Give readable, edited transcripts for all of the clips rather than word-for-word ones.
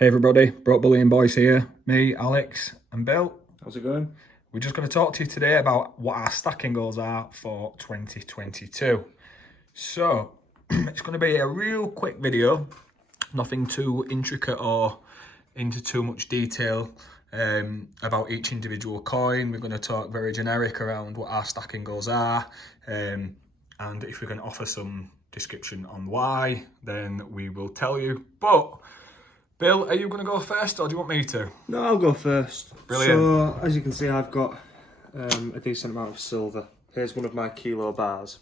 Hey everybody, Broke Bullion Boys here. Me, Alex and Bill. How's it going? We're just going to talk to you today about what our stacking goals are for 2022. So, it's going to be a real quick video, nothing too intricate or into too much detail about each individual coin. We're going to talk very generic around what our stacking goals are, and if we can offer some description on why, then we will tell you. But Bill, are you going to go first or do you want me to? No, I'll go first. Brilliant. So, as you can see, I've got a decent amount of silver. Here's one of my kilo bars.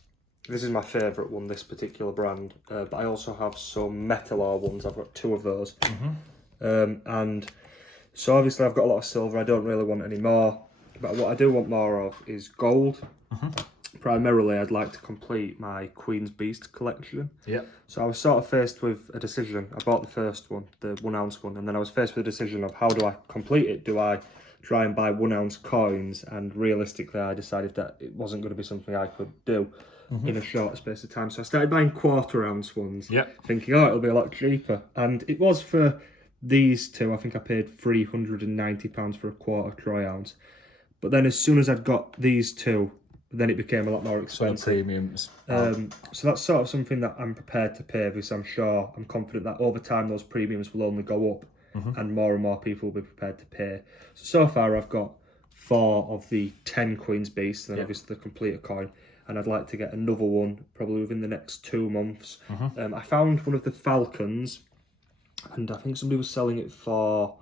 This is my favourite one, this particular brand. But I also have some metal ore ones. I've got two of those. And so obviously I've got a lot of silver. I don't really want any more. But what I do want more of is gold. Primarily, I'd like to complete my Queen's Beast collection. Yeah. So I was sort of faced with a decision. I bought the first one, the 1 ounce one, and then I was faced with a decision of how do I complete it? Do I try and buy 1 ounce coins? And realistically, I decided that it wasn't going to be something I could do in a short space of time. So I started buying 1/4 ounce ones, thinking, oh, it'll be a lot cheaper. And it was for these two. I think I paid £390 for a 1/4 troy ounce. But then as soon as I'd got these two, then it became a lot more expensive. Some premiums. So that's sort of something that I'm prepared to pay, because I'm confident that over time those premiums will only go up and more people will be prepared to pay. So far I've got 4 of the 10 Queen's Beasts, and then obviously the completer coin, and I'd like to get another one probably within the next 2 months. I found one of the Falcons, and I think somebody was selling it for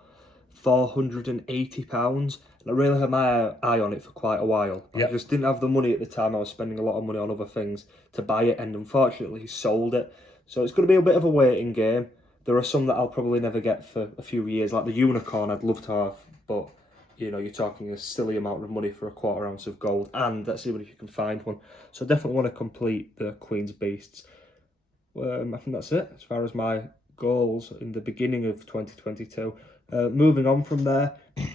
£480. I really had my eye on it for quite a while. I just didn't have the money at the time. I was spending a lot of money on other things to buy it, and unfortunately he sold it. So it's going to be a bit of a waiting game. There are some that I'll probably never get for a few years, like the unicorn I'd love to have, but you know, you're talking a silly amount of money for a 1/4 ounce of gold, and that's even if you can find one. So I definitely want to complete the Queen's Beasts. I think that's it as far as my goals in the beginning of 2022. Moving on from there,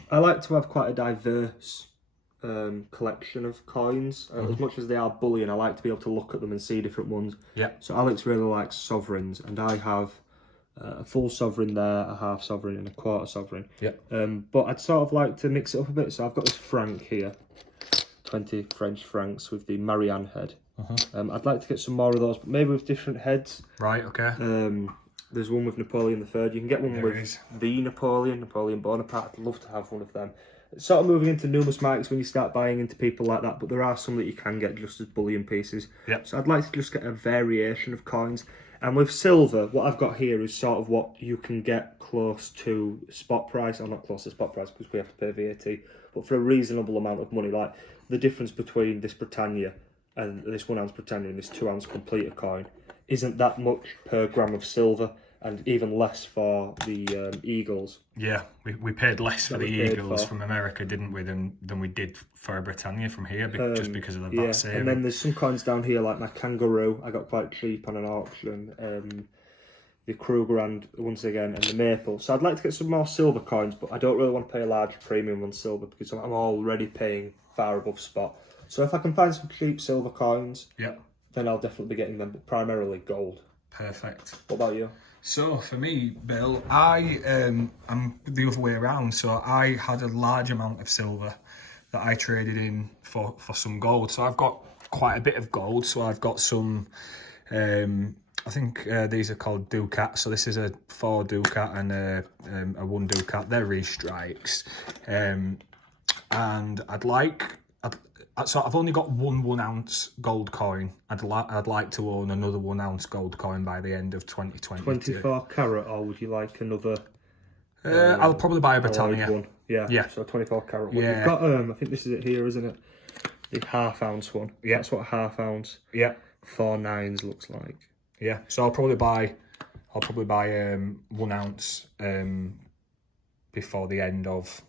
I like to have quite a diverse collection of coins. As much as they are bullion, I like to be able to look at them and see different ones. So Alex really likes sovereigns, and I have a full sovereign there, a half sovereign and a 1/4 sovereign. But I'd sort of like to mix it up a bit. So I've got this franc here, 20 French francs with the Marianne head. I'd like to get some more of those, but maybe with different heads. Right, okay. There's one with Napoleon III. You can get one with the Napoleon Bonaparte. I'd love to have one of them. It's sort of moving into numismatics when you start buying into people like that, but there are some that you can get just as bullion pieces. So I'd like to just get a variation of coins. And with silver, what I've got here is sort of what you can get close to spot price, or not close to spot price because we have to pay VAT, but for a reasonable amount of money. Like the difference between this Britannia and this 1 ounce Britannia and this 2 ounce completer coin isn't that much per gram of silver, and even less for the Eagles. Yeah, we paid less for the Eagles from America, didn't we, than we did for a Britannia from here, just because of the VAT saving. And then there's some coins down here, like my kangaroo, I got quite cheap on an auction. The krugerrand, once again, and the maple. So I'd like to get some more silver coins, but I don't really want to pay a large premium on silver because I'm already paying far above spot. So if I can find some cheap silver coins, then I'll definitely be getting them, but primarily gold. Perfect. What about you? So for me, Bill, I'm the other way around. So I had a large amount of silver that I traded in for some gold. So I've got quite a bit of gold. So I've got some, I think these are called ducats. So this is a 4 ducat and a 1 ducat. They're restrikes. And so I've only got one 1 ounce gold coin. I'd like to own another 1 ounce gold coin by the end of 2022. 24 carat, or would you like another? I'll probably buy a Britannia. One. Yeah. So 24 carat one. You've got I think this is it here, isn't it? The ½ ounce one. That's what a ½ ounce. 4 9s looks like. So I'll probably buy 1 ounce before the end of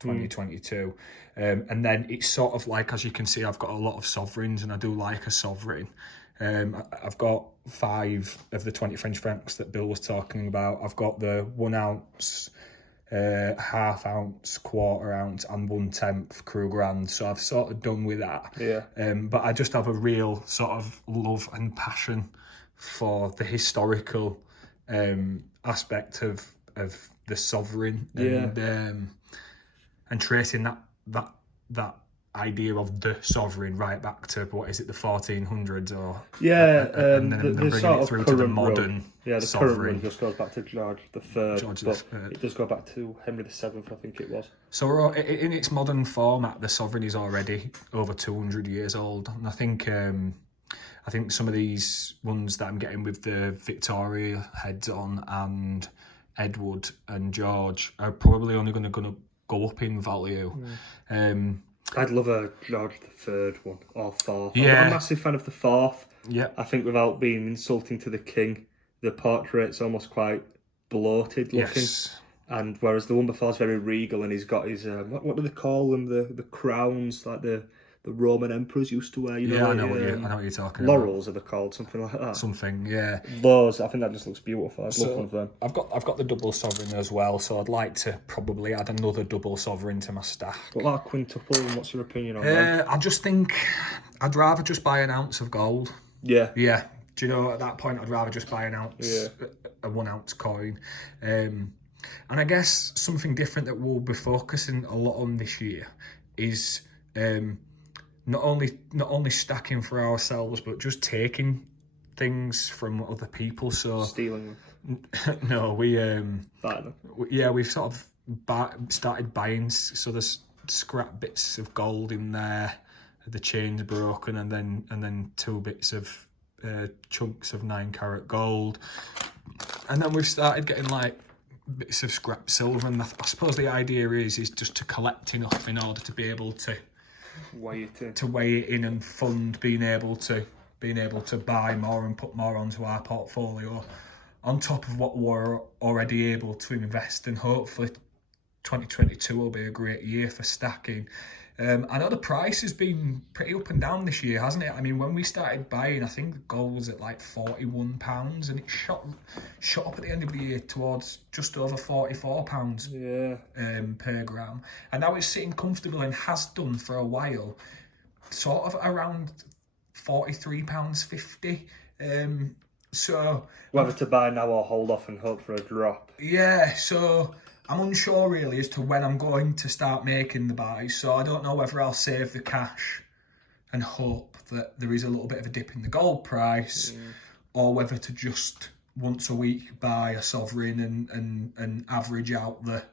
2022, and then it's sort of like, as you can see, I've got a lot of sovereigns, and I do like a sovereign. I've got 5 of the 20 French francs that Bill was talking about. I've got the 1 ounce, ½ ounce, 1/4 ounce, and 1/10 krugerrand. So I've sort of done with that. But I just have a real sort of love and passion for the historical aspect of of the sovereign and tracing that idea of the sovereign right back to what is it, the 1400s or and then bringing it through to the modern the sovereign. current run just goes back to George III, but it does go back to Henry VII, I think it was. So in its modern format, the sovereign is already over 200 years old, and I think some of these ones that I'm getting with the Victoria heads on and Edward and George are probably only going to go up in value. I'd love a George III one or fourth. Yeah. I'm a massive fan of the fourth. Yeah. I think without being insulting to the king, the portrait's almost quite bloated looking. Yes. And whereas the one before is very regal, and he's got his what do they call them? The crowns, like the Roman emperors used to wear. I know what you're talking laurels are they called, something like that. Something, yeah. Those, I think that just looks beautiful. I'd love one of them. I've got the double sovereign as well, so I'd like to probably add another double sovereign to my stack. What about quintuple? And what's your opinion on that? I just think I'd rather just buy an ounce of gold. Yeah. Yeah. Do you know, at that point I'd rather just buy an ounce, a 1 ounce coin. And I guess something different that we'll be focusing a lot on this year is not only stacking for ourselves, but just taking things from other people. So stealing them. No, we've sort of started buying. So there's scrap bits of gold in there, the chain's broken, and then 2 bits of chunks of 9 carat gold, and then we've started getting like bits of scrap silver. And I suppose the idea is just to collect enough in order to be able to weigh it in and fund being able to buy more and put more onto our portfolio on top of what we're already able to invest. And hopefully 2022 will be a great year for stacking. I know the price has been pretty up and down this year, hasn't it? I mean, when we started buying, I think gold was at like £41, and it shot up at the end of the year towards just over £44 per gram. And now it's sitting comfortable, and has done for a while, sort of around £43.50. So whether to buy now or hold off and hope for a drop. Yeah, so I'm unsure really as to when I'm going to start making the buys, so I don't know whether I'll save the cash and hope that there is a little bit of a dip in the gold price, or whether to just once a week buy a sovereign and average out the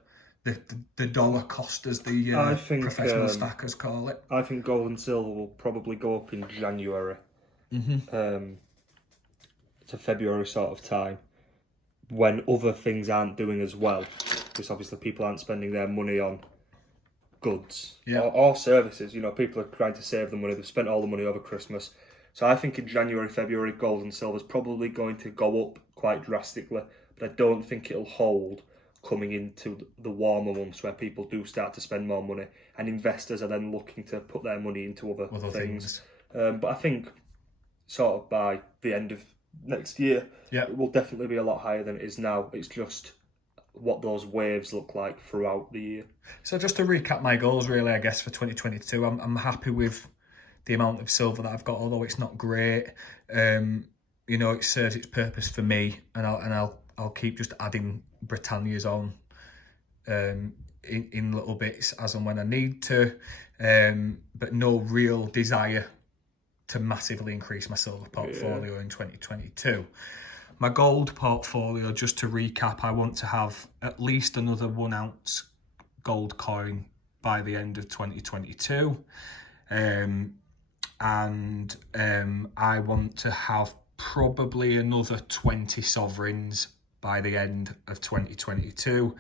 dollar cost, as the professional stackers call it. I think gold and silver will probably go up in January to February sort of time, when other things aren't doing as well. Because obviously people aren't spending their money on goods or services. You know, people are trying to save the money. They've spent all the money over Christmas. So I think in January, February, gold and silver is probably going to go up quite drastically. But I don't think it'll hold coming into the warmer months, where people do start to spend more money and investors are then looking to put their money into other things. But I think sort of by the end of next year, it will definitely be a lot higher than it is now. It's just what those waves look like throughout the year. So just to recap my goals really, I guess, for 2022, I'm happy with the amount of silver that I've got, although it's not great. You know, it serves its purpose for me, and I'll keep just adding Britannias on in little bits as and when I need to, but no real desire to massively increase my silver portfolio in 2022. My gold portfolio, just to recap, I want to have at least another 1 ounce gold coin by the end of 2022. And I want to have probably another 20 sovereigns by the end of 2022.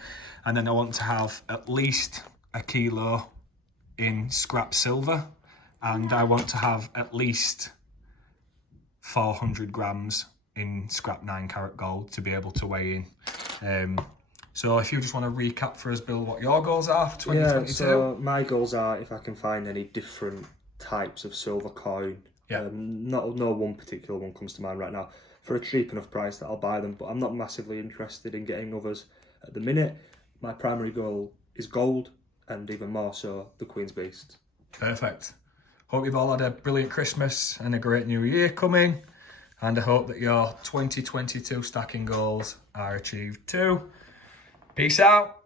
And then I want to have at least a kilo in scrap silver. And I want to have at least 400 grams in scrap 9 carat gold to be able to weigh in. So if you just want to recap for us, Bill, what your goals are for 2022. Yeah, so my goals are, if I can find any different types of silver coin. No one particular one comes to mind right now. For a cheap enough price that I'll buy them, but I'm not massively interested in getting others at the minute. My primary goal is gold, and even more so, the Queen's Beast. Perfect. Hope you've all had a brilliant Christmas and a great new year coming. And I hope that your 2022 stacking goals are achieved too. Peace out.